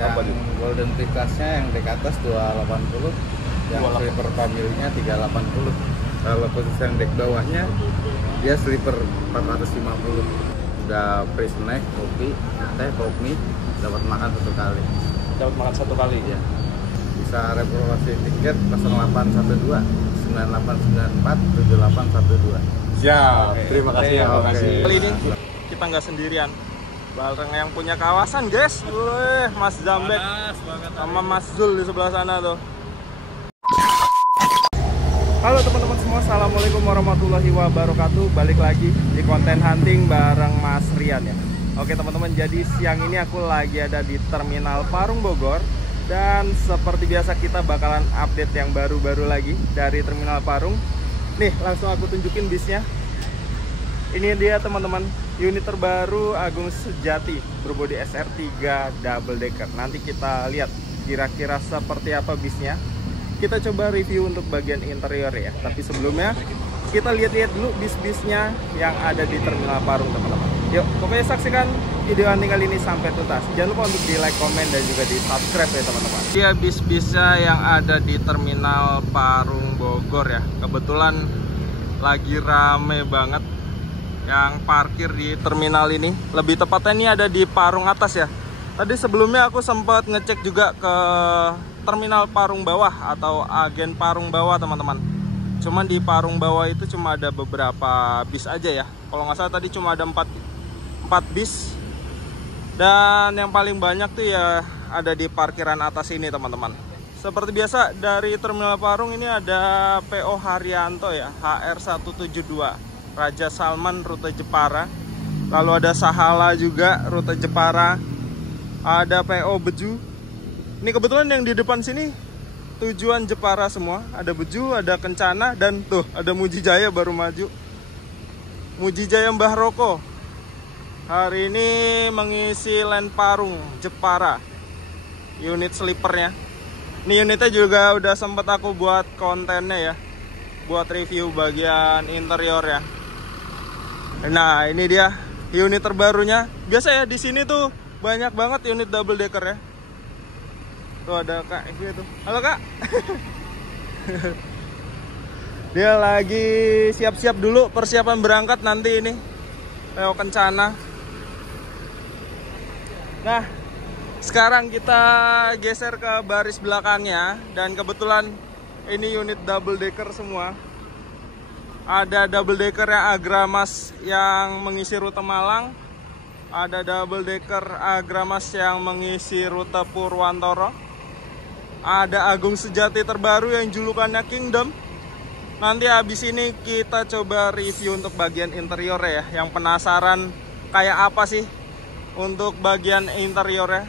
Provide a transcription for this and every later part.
Yang Apa itu? Golden Tickasnya yang di atas 280, yang 280. sleeper family-nya 380. Kalau khusus yang deck bawahnya dia sleeper 450. Udah free snack, kopi, teh, kopi, dapat makan 1 kali. Dapat makan 1 kali Ya. Bisa reservasi tiket 0812 9894 7812. Siap. Terima kasih ya. Oke. Makasih. Kali ini kita nggak sendirian. Bareng yang punya kawasan, guys. Wih, Mas Zambet sama Mas Zul di sebelah sana tuh. Halo teman-teman semua, assalamualaikum warahmatullahi wabarakatuh. Balik lagi di konten hunting bareng Mas Rian ya. Oke teman-teman, jadi siang ini aku lagi ada di Terminal Parung Bogor. Dan seperti biasa kita bakalan update yang baru-baru lagi dari Terminal Parung. Nih, langsung aku tunjukin bisnya. Ini dia teman-teman, unit terbaru Agung Sejati berbodi SR3 double decker. Nanti kita lihat kira-kira seperti apa bisnya. Kita coba review untuk bagian interior ya. Tapi sebelumnya kita lihat-lihat dulu bis-bisnya yang ada di Terminal Parung teman-teman. Yuk, pokoknya saksikan video hunting kali ini sampai tuntas. Jangan lupa untuk di like, komen, dan juga di subscribe ya teman-teman. Iya, bis-bisnya yang ada di Terminal Parung Bogor ya. Kebetulan lagi rame banget yang parkir di terminal ini. Lebih tepatnya ini ada di Parung atas ya. Tadi sebelumnya aku sempat ngecek juga ke Terminal Parung bawah atau agen Parung bawah teman-teman. Cuman di Parung bawah itu cuma ada beberapa bis aja ya. Kalau nggak salah tadi cuma ada 4 bis. Dan yang paling banyak tuh ya ada di parkiran atas ini teman-teman. Seperti biasa dari Terminal Parung ini ada PO Haryanto ya, HR172 Raja Salman rute Jepara. Lalu ada Sahala juga rute Jepara. Ada PO Beju. Ini kebetulan yang di depan sini tujuan Jepara semua. Ada Beju, ada Kencana, dan tuh ada Mujijaya baru maju. Mujijaya Mbah Roko hari ini mengisi line Parung Jepara unit sleepernya. Ini unitnya juga udah sempet aku buat kontennya ya, buat review bagian interior ya. Nah ini dia unit terbarunya. Biasa ya di sini tuh banyak banget unit double decker ya. Tuh ada Kak Evi tuh. Halo Kak. Dia lagi siap-siap dulu persiapan berangkat nanti ini. PO Kencana. Nah, sekarang kita geser ke baris belakangnya. Dan kebetulan ini unit double decker semua. Ada double decker yang Agramas yang mengisi rute Malang. Ada double decker Agramas yang mengisi rute Purwantoro. Ada Agung Sejati terbaru yang julukannya Kingdom. Nanti habis ini kita coba review untuk bagian interior ya. Yang penasaran kayak apa sih untuk bagian interiornya.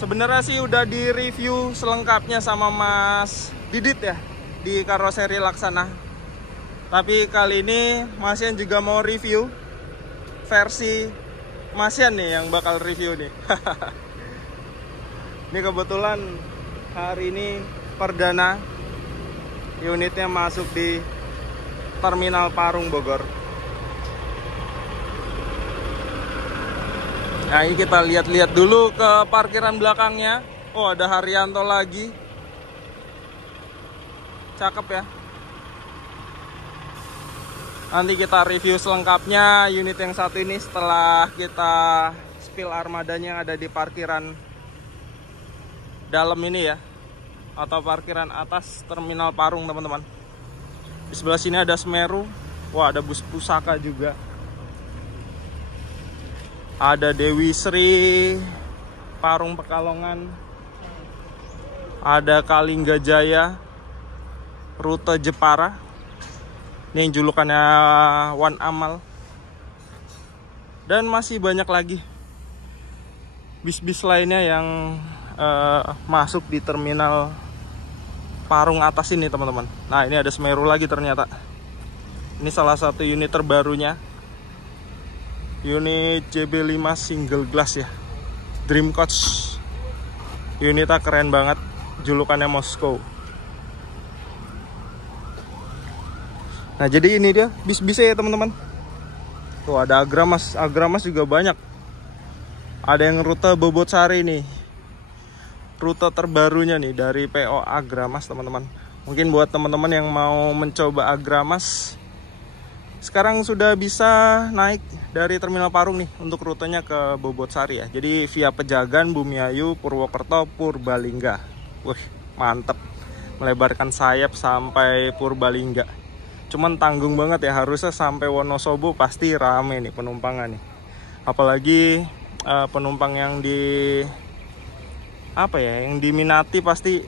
Sebenarnya sih udah di review selengkapnya sama Mas Didit ya di Karoseri Laksana. Tapi kali ini Mas Yan juga mau review versi Mas Yan nih yang bakal review nih. Ini kebetulan hari ini perdana unitnya masuk di Terminal Parung Bogor. Nah ini kita lihat-lihat dulu ke parkiran belakangnya. Oh ada Haryanto lagi. Cakep ya. Nanti kita review selengkapnya unit yang satu ini setelah kita spill armadanya yang ada di parkiran dalam ini ya, atau parkiran atas Terminal Parung teman-teman. Di sebelah sini ada Semeru. Wah ada bus pusaka juga. Ada Dewi Sri Parung Pekalongan. Ada Kalingga Jaya rute Jepara. Ini yang julukannya Wan Amal. Dan masih banyak lagi bis-bis lainnya yang masuk di Terminal Parung atas ini teman-teman. Nah ini ada Semeru lagi ternyata. Ini salah satu unit terbarunya, unit JB5 single glass ya, Dream Coach. Unitnya keren banget, julukannya Moskow. Nah jadi ini dia bis-bisnya ya teman-teman. Tuh ada Agramas, Agramas juga banyak. Ada yang rute Bobotsari nih, rute terbarunya nih dari PO Agramas teman-teman. Mungkin buat teman-teman yang mau mencoba Agramas, sekarang sudah bisa naik dari Terminal Parung nih untuk rutenya ke Bobotsari ya. Jadi via Pejagan, Bumiayu, Purwokerto, Purbalingga. Wih, mantep. Melebarkan sayap sampai Purbalingga. Cuman tanggung banget ya, harusnya sampai Wonosobo pasti rame nih penumpangan nih. Apalagi penumpang yang yang diminati pasti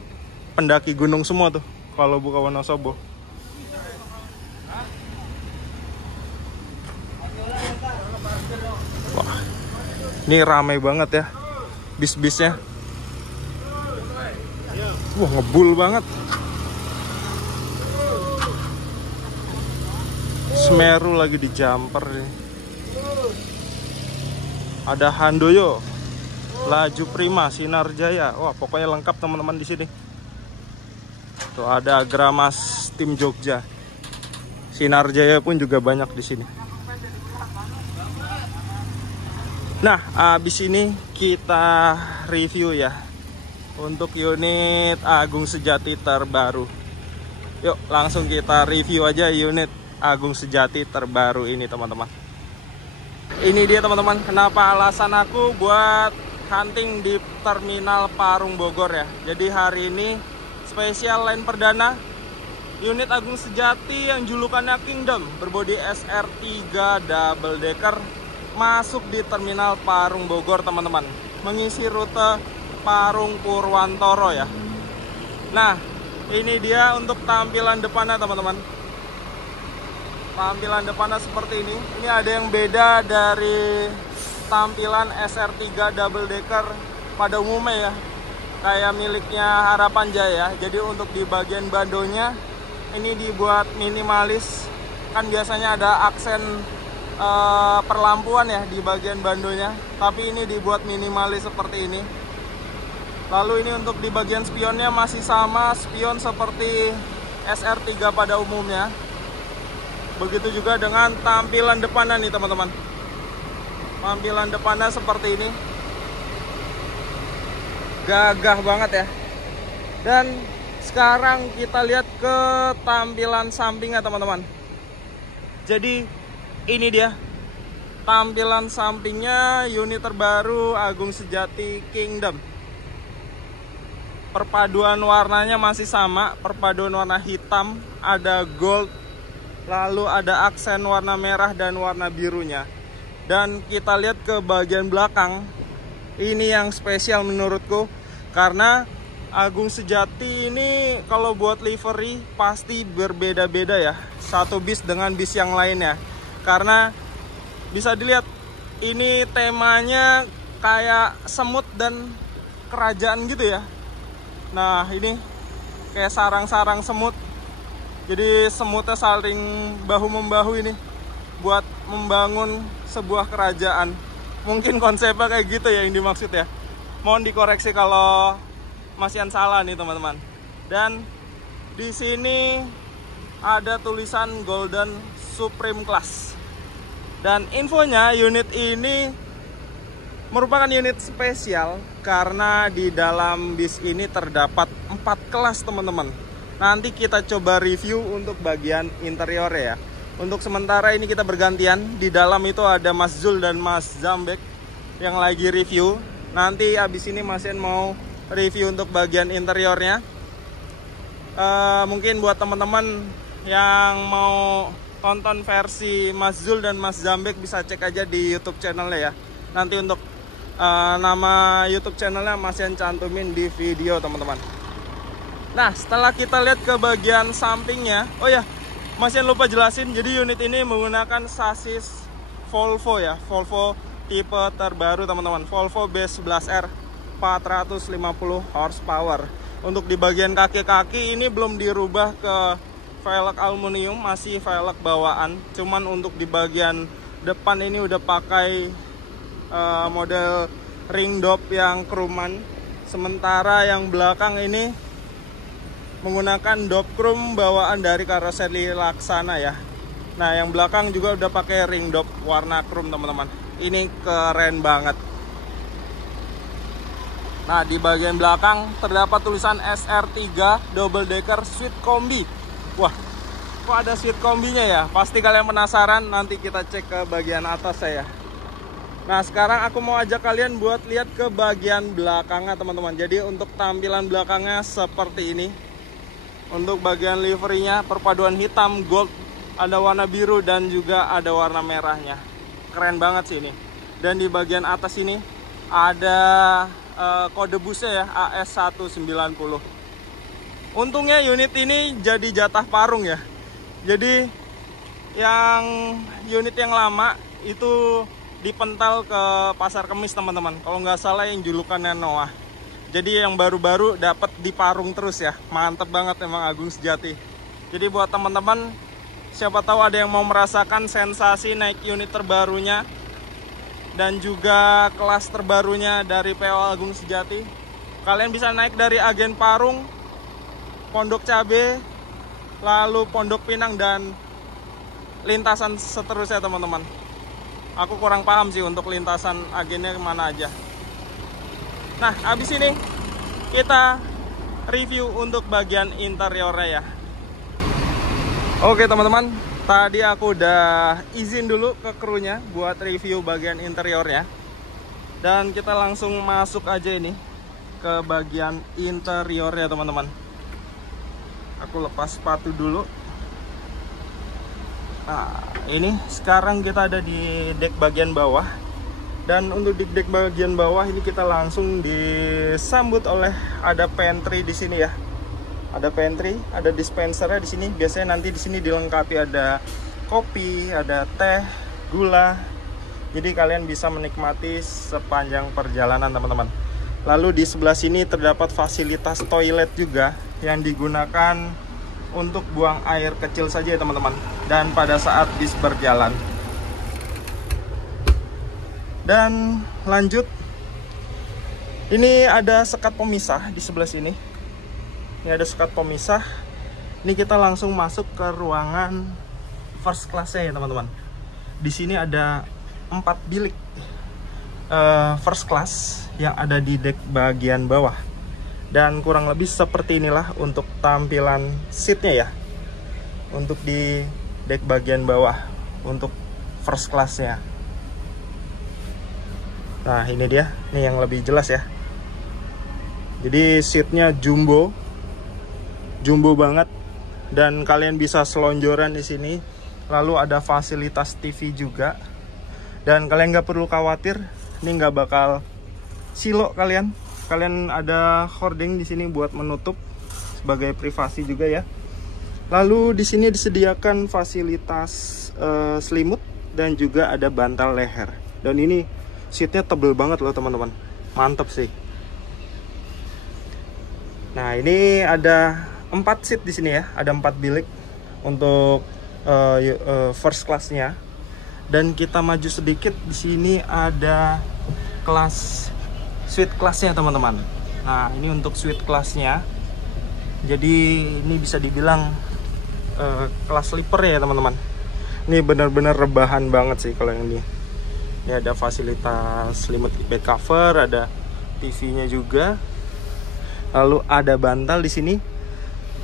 pendaki gunung semua tuh kalau buka Wonosobo. Wah, ini ramai banget ya bis-bisnya. Wah, ngebul banget. Semeru lagi di jumper nih. Ada Handoyo, Laju Prima, Sinar Jaya. Wah, pokoknya lengkap teman-teman di sini. Tuh ada Agramas tim Jogja. Sinar Jaya pun juga banyak di sini. Nah, abis ini kita review ya untuk unit Agung Sejati terbaru. Yuk, langsung kita review aja unit Agung Sejati terbaru ini teman-teman. Ini dia teman-teman, kenapa alasan aku buat hunting di Terminal Parung Bogor ya. Jadi hari ini spesial line perdana unit Agung Sejati yang julukannya Kingdom berbodi SR3 double decker masuk di Terminal Parung Bogor teman-teman, mengisi rute Parung Purwantoro ya. Nah, ini dia untuk tampilan depannya teman-teman. Tampilan depannya seperti ini. Ini ada yang beda dari tampilan SR3 double decker pada umumnya ya, kayak miliknya Harapan Jaya. Jadi untuk di bagian bandonya ini dibuat minimalis. Kan biasanya ada aksen perlampuan ya di bagian bandonya, tapi ini dibuat minimalis seperti ini. Lalu ini untuk di bagian spionnya masih sama spion seperti SR3 pada umumnya. Begitu juga dengan tampilan depannya nih teman-teman. Tampilan depannya seperti ini. Gagah banget ya. Dan sekarang kita lihat ke tampilan sampingnya teman-teman. Jadi ini dia tampilan sampingnya unit terbaru Agung Sejati Kingdom. Perpaduan warnanya masih sama, perpaduan warna hitam, ada gold, lalu ada aksen warna merah dan warna birunya. Dan kita lihat ke bagian belakang, ini yang spesial menurutku, karena Agung Sejati ini kalau buat livery pasti berbeda-beda ya, satu bis dengan bis yang lainnya. Karena bisa dilihat ini temanya kayak semut dan kerajaan gitu ya. Nah, ini kayak sarang-sarang semut. Jadi semutnya saling bahu-membahu ini buat membangun sebuah kerajaan. Mungkin konsepnya kayak gitu ya yang dimaksud ya. Mohon dikoreksi kalau masih salah nih teman-teman. Dan di sini ada tulisan Golden Supreme Class. Dan infonya unit ini merupakan unit spesial karena di dalam bis ini terdapat 4 kelas teman-teman. Nanti kita coba review untuk bagian interior ya. Untuk sementara ini kita bergantian. Di dalam itu ada Mas Zul dan Mas Zambek yang lagi review. Nanti abis ini Mas Yen mau review untuk bagian interiornya. Mungkin buat teman-teman yang mau tonton versi Mas Zul dan Mas Zambek bisa cek aja di YouTube channelnya ya. Nanti untuk nama YouTube channelnya Mas Yen cantumin di video teman-teman. Nah, setelah kita lihat ke bagian sampingnya, oh ya, Mas Yen lupa jelasin. Jadi unit ini menggunakan sasis Volvo ya, Volvo tipe terbaru teman-teman, Volvo B11R 450 horsepower. Untuk di bagian kaki-kaki ini belum dirubah ke velg aluminium, masih velg bawaan. Cuman untuk di bagian depan ini udah pakai model ring dop yang kruman. Sementara yang belakang ini menggunakan dop krum bawaan dari karoseri Laksana ya. Nah, yang belakang juga udah pakai ring dop warna krum teman-teman. Ini keren banget. Nah, di bagian belakang terdapat tulisan SR3 Double Decker Suite Kombi. Wah, kok ada suite kombinya ya? Pasti kalian penasaran, nanti kita cek ke bagian atas saya. Nah, sekarang aku mau ajak kalian buat lihat ke bagian belakangnya teman-teman. Jadi untuk tampilan belakangnya seperti ini. Untuk bagian liverinya perpaduan hitam, gold, ada warna biru dan juga ada warna merahnya. Keren banget sih ini. Dan di bagian atas ini ada kode busnya ya, AS190. Untungnya unit ini jadi jatah parung ya. Jadi yang unit yang lama itu dipental ke Pasar Kemis teman-teman. Kalau nggak salah yang julukannya Noah. Jadi yang baru-baru dapat di parung terus ya. Mantep banget emang Agung Sejati. Jadi buat teman-teman, siapa tahu ada yang mau merasakan sensasi naik unit terbarunya dan juga kelas terbarunya dari PO Agung Sejati, kalian bisa naik dari Agen Parung, Pondok Cabe, lalu Pondok Pinang dan lintasan seterusnya teman-teman. Aku kurang paham sih untuk lintasan agennya kemana aja. Nah, habis ini kita review untuk bagian interiornya ya. Oke teman-teman, tadi aku udah izin dulu ke krunya buat review bagian interiornya. Dan kita langsung masuk aja ini ke bagian interiornya teman-teman. Aku lepas sepatu dulu. Nah, ini sekarang kita ada di deck bagian bawah. Dan untuk di deck bagian bawah ini kita langsung disambut oleh ada pantry di sini ya. Ada pantry, ada dispensernya di sini. Biasanya nanti di sini dilengkapi ada kopi, ada teh, gula. Jadi kalian bisa menikmati sepanjang perjalanan teman-teman. Lalu di sebelah sini terdapat fasilitas toilet juga yang digunakan untuk buang air kecil saja ya teman-teman. Dan pada saat bis berjalan. Dan lanjut, ini ada sekat pemisah di sebelah sini. Ini ada sekat pemisah. Ini kita langsung masuk ke ruangan first class-nya ya teman-teman. Di sini ada 4 bilik first class yang ada di deck bagian bawah. Dan kurang lebih seperti inilah untuk tampilan seatnya ya. Untuk di deck bagian bawah untuk first class-nya. Nah, ini dia, ini yang lebih jelas ya. Jadi seatnya jumbo banget, dan kalian bisa selonjoran di sini. Lalu ada fasilitas TV juga, dan kalian nggak perlu khawatir, ini nggak bakal silo kalian. Kalian ada hording di sini buat menutup sebagai privasi juga ya. Lalu di sini disediakan fasilitas selimut dan juga ada bantal leher. Dan ini seatnya tebel banget loh teman-teman, mantep sih. Nah, ini ada 4 seat di sini ya, ada 4 bilik untuk first class-nya. Dan kita maju sedikit, di sini ada kelas suite class-nya teman-teman. Nah, ini untuk suite class-nya. Jadi ini bisa dibilang kelas sleeper ya teman-teman. Ini benar-benar rebahan banget sih kalau yang ini. Ini ada fasilitas selimut bed cover, ada TV-nya juga. Lalu ada bantal di sini.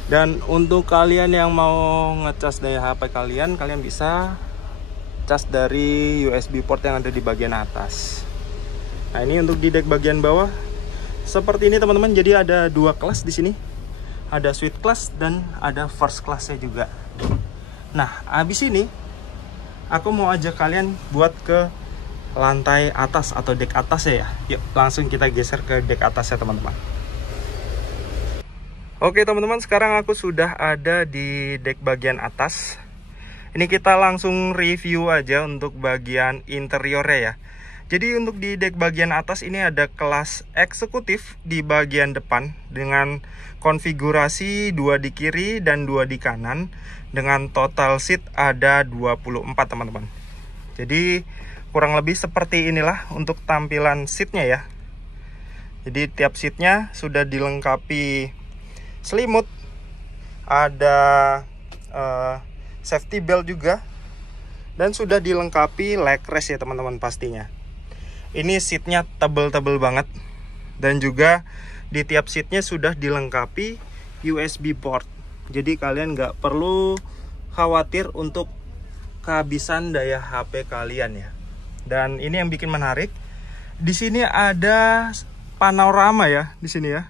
Dan untuk kalian yang mau ngecas daya HP kalian bisa cas dari USB port yang ada di bagian atas. Nah, ini untuk di deck bagian bawah seperti ini teman-teman. Jadi ada 2 kelas di sini. Ada suite class dan ada first class-nya juga. Nah, habis ini aku mau ajak kalian buat ke lantai atas atau deck atas ya. Yuk, langsung kita geser ke deck atas ya teman-teman. Oke teman-teman, sekarang aku sudah ada di deck bagian atas. Ini kita langsung review aja untuk bagian interiornya ya. Jadi untuk di deck bagian atas ini ada kelas eksekutif di bagian depan dengan konfigurasi 2 di kiri dan 2 di kanan, dengan total seat ada 24 teman-teman. Jadi kurang lebih seperti inilah untuk tampilan seatnya ya. Jadi tiap seatnya sudah dilengkapi selimut, ada safety belt juga, dan sudah dilengkapi leg rest ya teman-teman pastinya. Ini seatnya tebel-tebel banget, Dan juga di tiap seatnya sudah dilengkapi USB port. Jadi kalian nggak perlu khawatir untuk kehabisan daya HP kalian ya. Dan ini yang bikin menarik. Di sini ada panorama ya di sini ya.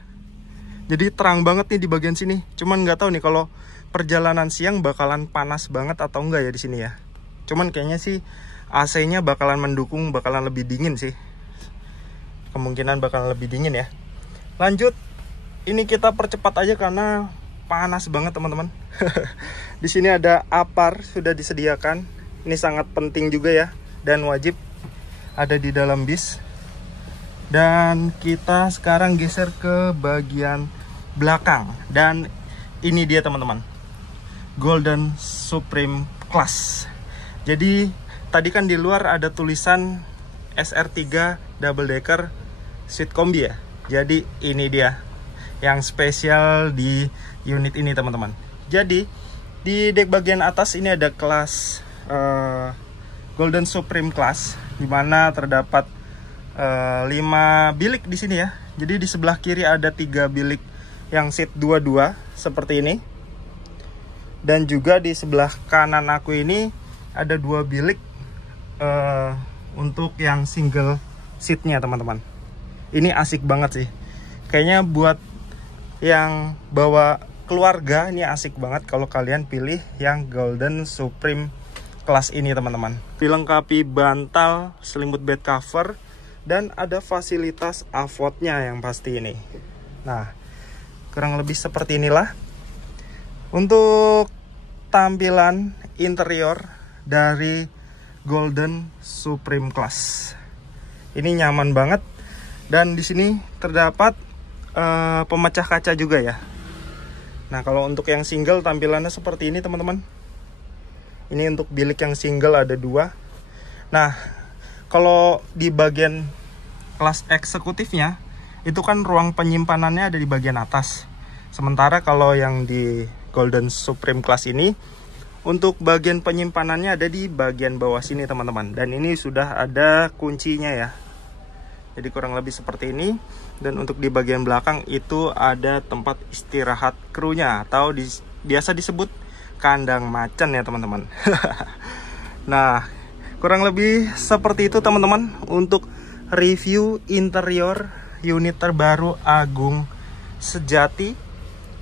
Jadi terang banget nih di bagian sini. Cuman nggak tahu nih kalau perjalanan siang bakalan panas banget atau enggak ya di sini ya. Cuman kayaknya sih AC-nya bakalan mendukung, bakalan lebih dingin sih. Kemungkinan bakalan lebih dingin ya. Lanjut, ini kita percepat aja karena panas banget teman-teman. Di sini ada APAR sudah disediakan. Ini sangat penting juga ya dan wajib ada di dalam bis. Dan kita sekarang geser ke bagian belakang dan ini dia teman-teman, Golden Supreme Class. Jadi tadi kan di luar ada tulisan SR3 double decker seat kombi ya. Jadi ini dia yang spesial di unit ini teman-teman. Jadi di dek bagian atas ini ada kelas Golden Supreme Class, dimana terdapat 5 bilik di sini ya. Jadi di sebelah kiri ada 3 bilik yang seat 22 seperti ini. Dan juga di sebelah kanan aku ini ada 2 bilik untuk yang single seatnya teman-teman. Ini asik banget sih. Kayaknya buat yang bawa keluarga ini asik banget kalau kalian pilih yang Golden Supreme Class ini teman-teman. Dilengkapi bantal, selimut bed cover, dan ada fasilitas AVOD-nya yang pasti ini. Nah, kurang lebih seperti inilah untuk tampilan interior dari Golden Supreme Class. Ini nyaman banget dan di sini terdapat pemecah kaca juga ya. Nah, kalau untuk yang single tampilannya seperti ini teman-teman. Ini untuk bilik yang single ada 2. Nah, kalau di bagian kelas eksekutifnya itu kan ruang penyimpanannya ada di bagian atas. Sementara kalau yang di Golden Supreme Class ini untuk bagian penyimpanannya ada di bagian bawah sini teman-teman. Dan ini sudah ada kuncinya ya. Jadi kurang lebih seperti ini. Dan untuk di bagian belakang itu ada tempat istirahat krunya atau biasa disebut kandang macan ya teman-teman. Nah, kurang lebih seperti itu teman-teman untuk review interior unit terbaru Agung Sejati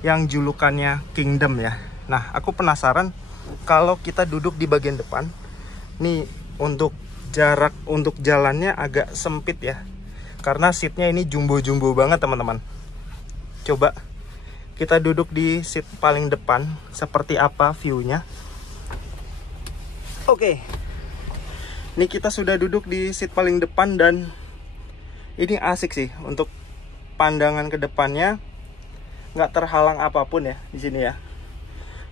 yang julukannya Kingdom ya. Nah, aku penasaran kalau kita duduk di bagian depan. Nih, untuk jarak untuk jalannya agak sempit ya. Karena seatnya ini jumbo-jumbo banget teman-teman. Coba kita duduk di seat paling depan. Seperti apa view-nya. Oke. Ini kita sudah duduk di seat paling depan dan ini asik sih untuk pandangan ke depannya. Nggak terhalang apapun ya di sini ya.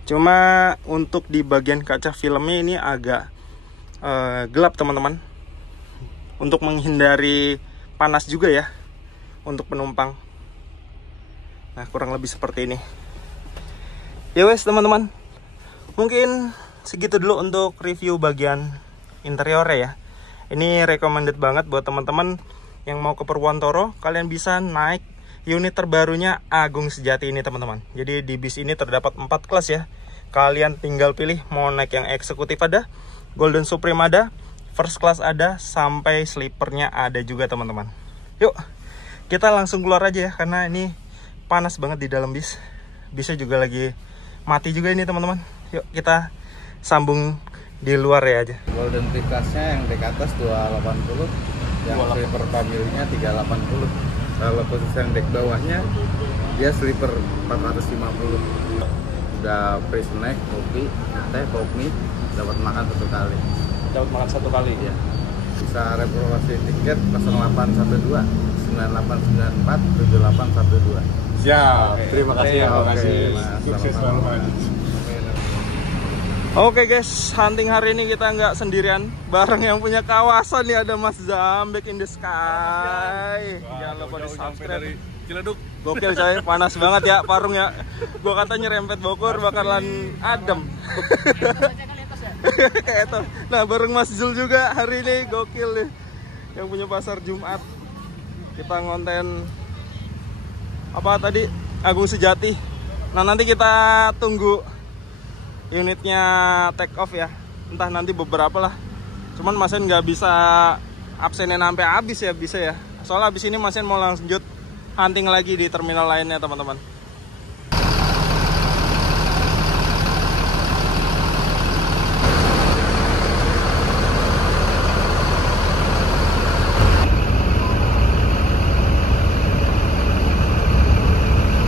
Cuma untuk di bagian kaca filmnya ini agak gelap teman-teman. Untuk menghindari panas juga ya untuk penumpang. Nah, kurang lebih seperti ini. Ya wes teman-teman, mungkin segitu dulu untuk review bagian interiornya ya. Ini recommended banget buat teman-teman yang mau ke Purwontoro. Kalian bisa naik unit terbarunya Agung Sejati ini teman-teman. Jadi di bis ini terdapat 4 kelas ya. Kalian tinggal pilih mau naik yang eksekutif ada, Golden Supreme ada, first class ada, sampai sleepernya ada juga teman-teman. Yuk, kita langsung keluar aja ya, karena ini panas banget di dalam bis. Bisnya juga lagi mati juga ini teman-teman. Yuk kita sambung di luar ya aja. Golden Class-nya yang dek atas 280, yang sleeper family-nya 380. Kalau khusus yang dek bawahnya dia sleeper 450. Udah free snack, kopi, teh, kopi, dapat makan 1 kali. Dapat makan 1 kali ya. Bisa reservasi tiket 0812 9894 7812. Siap. Terima kasih ya. Terima kasih. Sukses selalu. Oke guys, hunting hari ini kita nggak sendirian. Bareng yang punya kawasan nih, ada Mas Zambek in the Sky. Jangan lupa di subscribe. Ciledug. Gokil coy, panas banget ya parung ya. Gua katanya rempet Bogor bakalan adem. Kayak itu. Nah, bareng Mas Zul juga hari ini, gokil nih. Yang punya pasar Jumat. Kita ngonten apa tadi, Agung Sejati. Nah nanti kita tunggu unitnya take off ya, entah nanti beberapa lah. Cuman Masen nggak bisa absenin sampai habis ya, bisa ya. Soalnya habis ini Masen mau lanjut hunting lagi di terminal lainnya teman-teman.